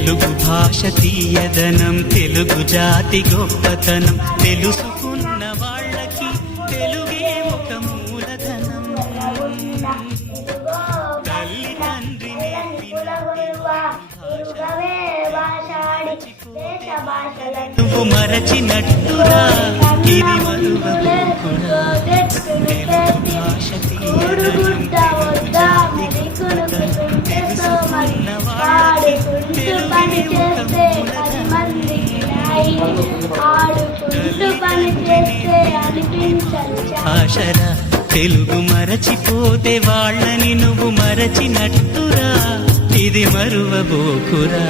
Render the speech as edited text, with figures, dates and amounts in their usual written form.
తెలుగు భాష తీయదనం, తెలుగు జాతి గొప్పతనం, తెలుసుకున్న వాళ్ళకి తెలుగే ఒక మూలధనం. తల్లి తండ్రి నువ్వు మరచినట్టురా ఇది మరువబోకురా. తెలుగు భాష తీయదనం, తెలుగు జాతి గొప్పతనం, తెలుసుకున్న వాళ్ళకి తెలుగే ఒక ఆశరా. తెలుగు మరచిపోతే వాళ్ళని నువ్వు మరచినట్టురా ఇది మరువబోకురా.